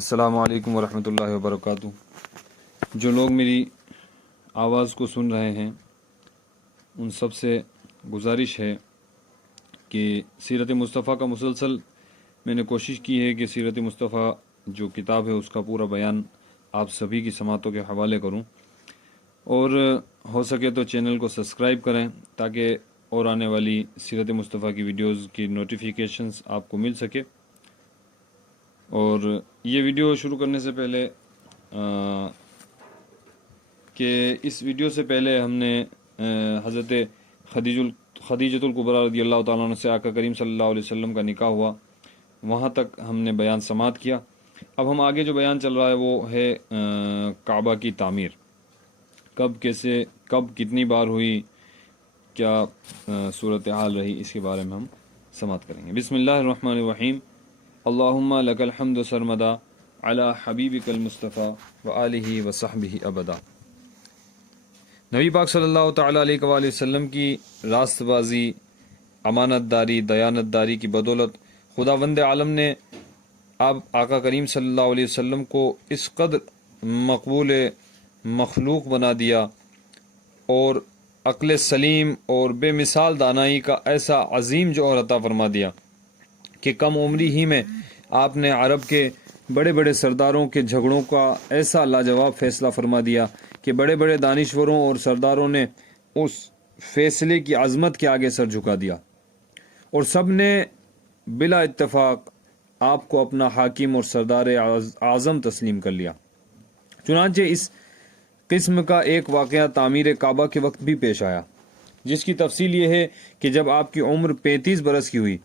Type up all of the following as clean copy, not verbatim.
السلام علیکم ورحمۃ اللہ وبرکاتہ۔ جو لوگ میری آواز کو سن رہے ہیں ان سب سے گزارش ہے کہ سیرت مصطفیٰ کا مسلسل میں نے کوشش کی ہے کہ سیرت مصطفیٰ جو کتاب ہے اس کا پورا بیان آپ سبھی کی سماعتوں کے حوالے کروں، اور ہو سکے تو چینل کو سبسکرائب کریں تاکہ اور آنے والی سیرت مصطفیٰ کی ویڈیوز کی نوٹیفیکیشنز آپ کو مل سکے۔ اور یہ ویڈیو شروع کرنے سے پہلے کہ اس ویڈیو سے پہلے ہم نے حضرت خدیجۃ الکبریٰ رضی اللہ تعالیٰ عنہ سے آقا کریم صلی اللہ علیہ وسلم کا نکاح ہوا، وہاں تک ہم نے بیان سماعت کیا۔ اب ہم آگے جو بیان چل رہا ہے وہ ہے کعبہ کی تعمیر، کب کتنی بار ہوئی، کیا صورتحال رہی، اس کے بارے میں ہم سماعت کریں گے۔ بسم اللہ الرحمن الرحیم۔ اللہم لک الحمد سرمدا علی حبیبک المصطفیٰ وآلہ وصحبہ ابدا۔ نبی پاک صلی اللہ تعالیٰ علیہ وآلہ وسلم کی راست بازی، امانت داری، دیانت داری کی بدولت خداوند عالم نے اب آقا کریم صلی اللہ علیہ وسلم کو اس قدر مقبول مخلوق بنا دیا اور عقل سلیم اور بے مثال دانائی کا ایسا عظیم جوہر عطا فرما دیا کہ کم عمری ہی میں آپ نے عرب کے بڑے بڑے سرداروں کے جھگڑوں کا ایسا لاجواب فیصلہ فرما دیا کہ بڑے بڑے دانشوروں اور سرداروں نے اس فیصلے کی عظمت کے آگے سر جھکا دیا، اور سب نے بلا اتفاق آپ کو اپنا حاکم اور سردار اعظم تسلیم کر لیا۔ چنانچہ اس قسم کا ایک واقعہ تعمیر کعبہ کے وقت بھی پیش آیا، جس کی تفصیل یہ ہے کہ جب آپ کی عمر 35 برس کی ہوئی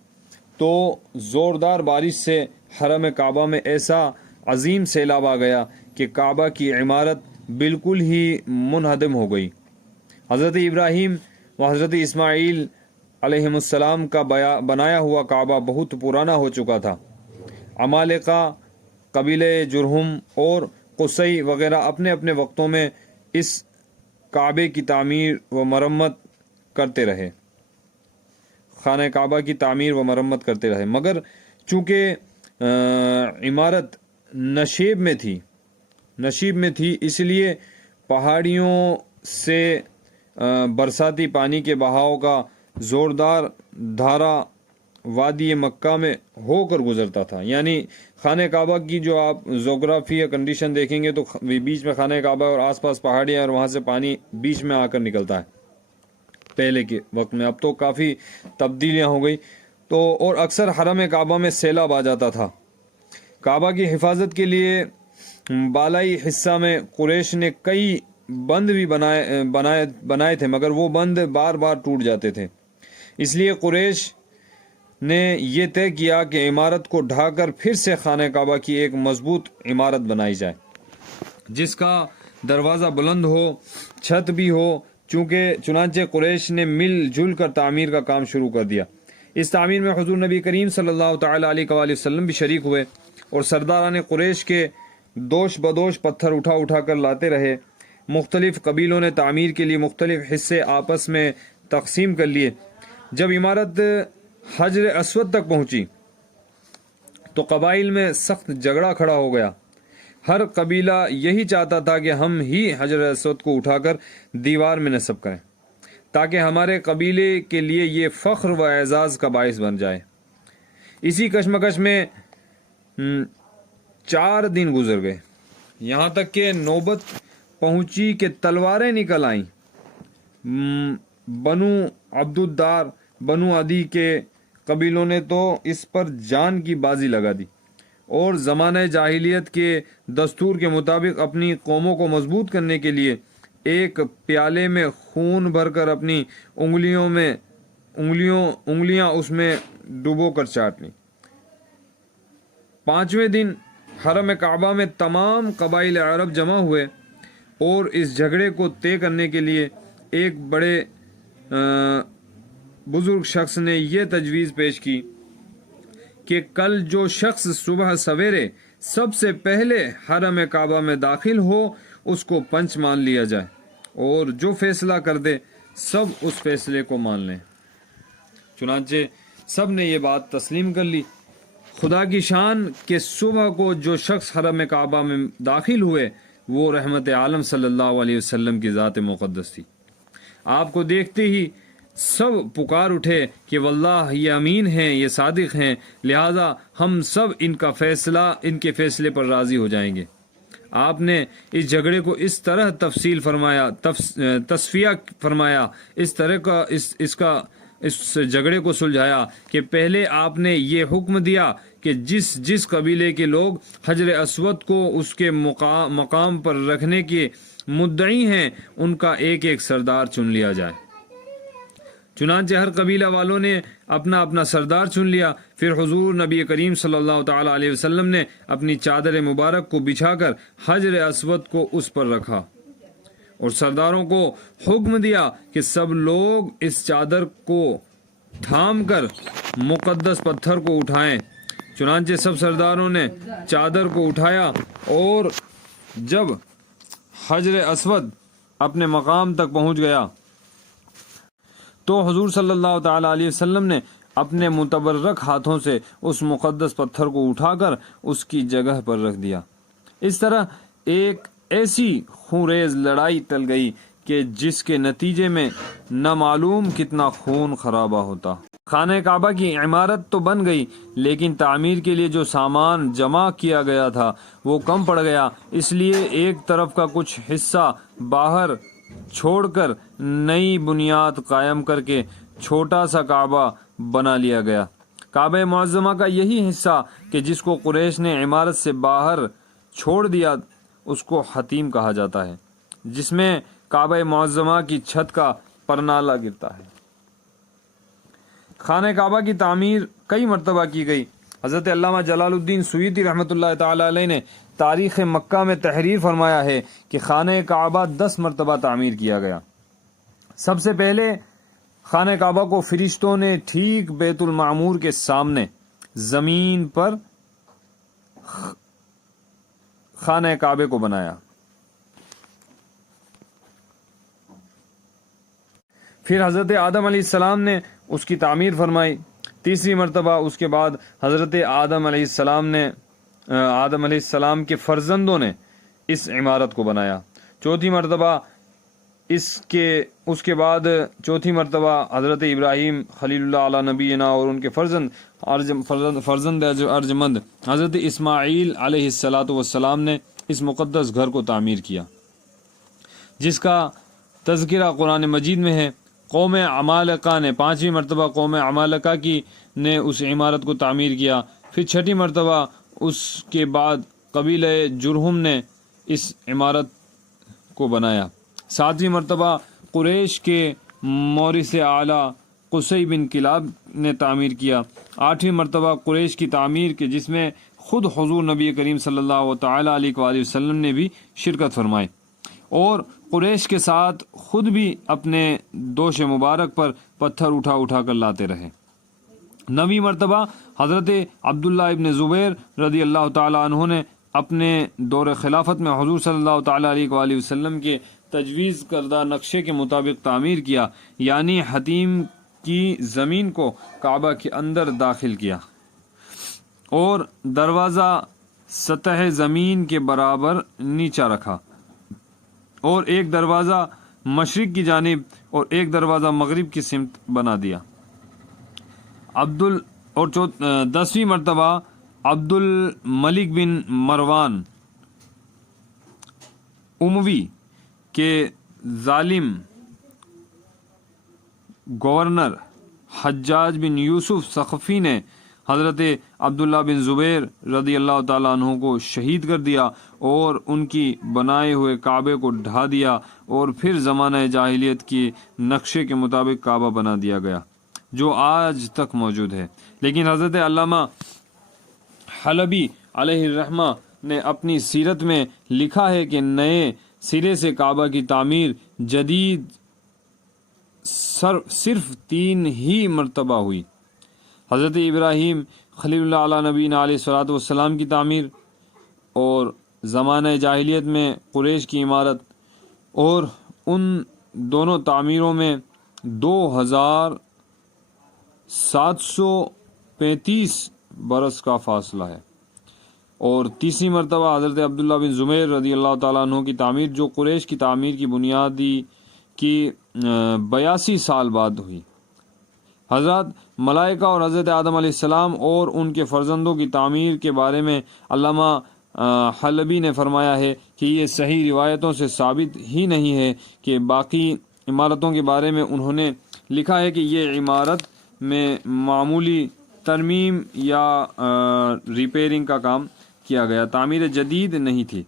تو زوردار بارش سے حرم کعبہ میں ایسا عظیم سیلاب آ گیا کہ کعبہ کی عمارت بالکل ہی منہدم ہو گئی۔ حضرت ابراہیم و حضرت اسماعیل علیہ السلام کا بنایا ہوا کعبہ بہت پرانا ہو چکا تھا۔ عمالقہ، قبیلہ جرہم اور قصی وغیرہ اپنے اپنے وقتوں میں اس کعبے کی تعمیر و مرمت کرتے رہے، خانہ کعبہ کی تعمیر و مرمت کرتے رہے، مگر چونکہ عمارت نشیب میں تھی اس لیے پہاڑیوں سے برساتی پانی کے بہاؤ کا زوردار دھارا وادی مکہ میں ہو کر گزرتا تھا۔ یعنی خانہ کعبہ کی جو آپ جغرافی یا کنڈیشن دیکھیں گے تو بیچ میں خانہ کعبہ اور آس پاس پہاڑیاں، اور وہاں سے پانی بیچ میں آ کر نکلتا ہے پہلے کے وقت میں۔ اب تو کافی تبدیلیاں ہو گئی تو، اور اکثر حرم کعبہ میں سیلاب آ جاتا تھا۔ کعبہ کی حفاظت کے لیے بالائی حصہ میں قریش نے کئی بند بھی بنائے تھے، مگر وہ بند بار بار ٹوٹ جاتے تھے۔ اس لیے قریش نے یہ طے کیا کہ عمارت کو ڈھا کر پھر سے خانہ کعبہ کی ایک مضبوط عمارت بنائی جائے، جس کا دروازہ بلند ہو، چھت بھی ہو۔ چنانچہ قریش نے مل جل کر تعمیر کا کام شروع کر دیا۔ اس تعمیر میں حضور نبی کریم صلی اللہ تعالی علیہ وآلہ وسلم بھی شریک ہوئے، اور سرداران قریش کے دوش بدوش پتھر اٹھا کر لاتے رہے۔ مختلف قبیلوں نے تعمیر کے لیے مختلف حصے آپس میں تقسیم کر لیے۔ جب عمارت حجر اسود تک پہنچی تو قبائل میں سخت جھگڑا کھڑا ہو گیا۔ ہر قبیلہ یہی چاہتا تھا کہ ہم ہی حجر اسود کو اٹھا کر دیوار میں نصب کریں تاکہ ہمارے قبیلے کے لیے یہ فخر و اعزاز کا باعث بن جائے۔ اسی کشمکش میں 4 دن گزر گئے، یہاں تک کہ نوبت پہنچی کہ تلواریں نکل آئیں۔ بنو عبدالدار، بنو عدی کے قبیلوں نے تو اس پر جان کی بازی لگا دی، اور زمانہ جاہلیت کے دستور کے مطابق اپنی قوموں کو مضبوط کرنے کے لیے ایک پیالے میں خون بھر کر اپنی انگلیاں اس میں ڈبو کر چاٹ لیں۔ 5ویں دن حرم کعبہ میں تمام قبائل عرب جمع ہوئے، اور اس جھگڑے کو طے کرنے کے لیے ایک بڑے بزرگ شخص نے یہ تجویز پیش کی کہ کل جو شخص صبح سویرے سب سے پہلے حرم کعبہ میں داخل ہو اس کو پنچ مان لیا جائے، اور جو فیصلہ کر دے سب اس فیصلے کو مان لیں۔ چنانچہ سب نے یہ بات تسلیم کر لی۔ خدا کی شان کہ صبح کو جو شخص حرم کعبہ میں داخل ہوئے وہ رحمت عالم صلی اللہ علیہ وسلم کی ذات مقدس تھی۔ آپ کو دیکھتے ہی سب پکار اٹھے کہ واللہ یہ امین ہیں، یہ صادق ہیں، لہذا ہم سب ان کے فیصلے پر راضی ہو جائیں گے۔ آپ نے اس جھگڑے کو اس طرح تصفیہ فرمایا، اس طرح کا اس جھگڑے کو سلجھایا کہ پہلے آپ نے یہ حکم دیا کہ جس قبیلے کے لوگ حجر اسود کو اس کے مقام پر رکھنے کے مدعی ہیں ان کا ایک ایک سردار چن لیا جائے۔ چنانچہ ہر قبیلہ والوں نے اپنا اپنا سردار چن لیا۔ پھر حضور نبی کریم صلی اللہ تعالی علیہ وسلم نے اپنی چادر مبارک کو بچھا کر حجر اسود کو اس پر رکھا اور سرداروں کو حکم دیا کہ سب لوگ اس چادر کو تھام کر مقدس پتھر کو اٹھائیں۔ چنانچہ سب سرداروں نے چادر کو اٹھایا اور جب حجر اسود اپنے مقام تک پہنچ گیا تو حضور صلی اللہ تعالی علیہ وسلم نے اپنے متبرک ہاتھوں سے اس مقدس پتھر کو اٹھا کر اس کی جگہ پر رکھ دیا۔ اس طرح ایک ایسی خونریز لڑائی ٹل گئی کہ جس کے نتیجے میں نہ معلوم کتنا خون خرابہ ہوتا۔ خانہ کعبہ کی عمارت تو بن گئی لیکن تعمیر کے لیے جو سامان جمع کیا گیا تھا وہ کم پڑ گیا، اس لیے ایک طرف کا کچھ حصہ باہر چھوڑ کر نئی بنیاد قائم کر کے چھوٹا سا کعبہ بنا لیا گیا۔ کعبہ معظمہ کا یہی حصہ کہ جس کو قریش نے عمارت سے باہر چھوڑ دیا اس کو حتیم کہا جاتا ہے، جس میں کعبہ معظمہ کی چھت کا پرنالہ گرتا ہے۔ خانہ کعبہ کی تعمیر کئی مرتبہ کی گئی۔ حضرت علامہ جلال الدین سیوطی رحمۃ اللہ تعالی علیہ نے تاریخ مکہ میں تحریر فرمایا ہے کہ خانہ کعبہ 10 مرتبہ تعمیر کیا گیا۔ سب سے پہلے خانہ کعبہ کو فرشتوں نے ٹھیک بیت المعمور کے سامنے زمین پر خانہ کعبے کو بنایا۔ پھر حضرت آدم علیہ السلام نے اس کی تعمیر فرمائی۔ تیسری مرتبہ اس کے بعد حضرت آدم علیہ السلام کے فرزندوں نے اس عمارت کو بنایا۔ چوتھی مرتبہ چوتھی مرتبہ حضرت ابراہیم خلیل اللہ علیہ نبینا اور ان کے فرزند ارجمند حضرت اسماعیل علیہ السلام نے اس مقدس گھر کو تعمیر کیا، جس کا تذکرہ قرآن مجید میں ہے۔ قوم عمالقہ نے 5ویں مرتبہ قوم عمالقہ نے اس عمارت کو تعمیر کیا۔ پھر 6ٹھی مرتبہ اس کے بعد قبیلہ جرہم نے اس عمارت کو بنایا۔ 7ویں مرتبہ قریش کے مورث اعلیٰ قصی بن کلاب نے تعمیر کیا۔ 8ویں مرتبہ قریش کی تعمیر کے جس میں خود حضور نبی کریم صلی اللہ تعالی علیہ وآلہ وسلم نے بھی شرکت فرمائی اور قریش کے ساتھ خود بھی اپنے دوش مبارک پر پتھر اٹھا کر لاتے رہے۔ 9ویں مرتبہ حضرت عبداللہ ابن زبیر رضی اللہ تعالی عنہ نے اپنے دور خلافت میں حضور صلی اللہ تعالی علیہ وآلہ وسلم کے تجویز کردہ نقشے کے مطابق تعمیر کیا، یعنی حتیم کی زمین کو کعبہ کے اندر داخل کیا اور دروازہ سطح زمین کے برابر نیچا رکھا اور ایک دروازہ مشرق کی جانب اور ایک دروازہ مغرب کی سمت بنا دیا۔ 10ویں مرتبہ عبد الملک بن مروان اموی کے ظالم گورنر حجاج بن یوسف ثقفی نے حضرت عبداللہ بن زبیر رضی اللہ تعالیٰ عنہ کو شہید کر دیا اور ان کی بنائے ہوئے کعبے کو ڈھا دیا اور پھر زمانہ جاہلیت کے نقشے کے مطابق کعبہ بنا دیا گیا جو آج تک موجود ہے۔ لیکن حضرت علامہ حلبی علیہ الرحمہ نے اپنی سیرت میں لکھا ہے کہ نئے سرے سے کعبہ کی تعمیر جدید صرف 3 ہی مرتبہ ہوئی۔ حضرت ابراہیم خلیل اللہ علیہ نبینا علیہ الصلوۃ والسلام کی تعمیر اور زمانہ جاہلیت میں قریش کی عمارت، اور ان دونوں تعمیروں میں 2735 برس کا فاصلہ ہے۔ اور تیسری مرتبہ حضرت عبداللہ بن زبیر رضی اللہ تعالیٰ عنہ کی تعمیر، جو قریش کی تعمیر کی بنیادی کی 82 سال بعد ہوئی۔ حضرت ملائکہ اور حضرت آدم علیہ السلام اور ان کے فرزندوں کی تعمیر کے بارے میں علامہ حلبی نے فرمایا ہے کہ یہ صحیح روایتوں سے ثابت ہی نہیں ہے کہ باقی عمارتوں کے بارے میں انہوں نے لکھا ہے کہ یہ عمارت میں معمولی ترمیم یا ریپیرنگ کا کام کیا گیا، تعمیر جدید نہیں تھی۔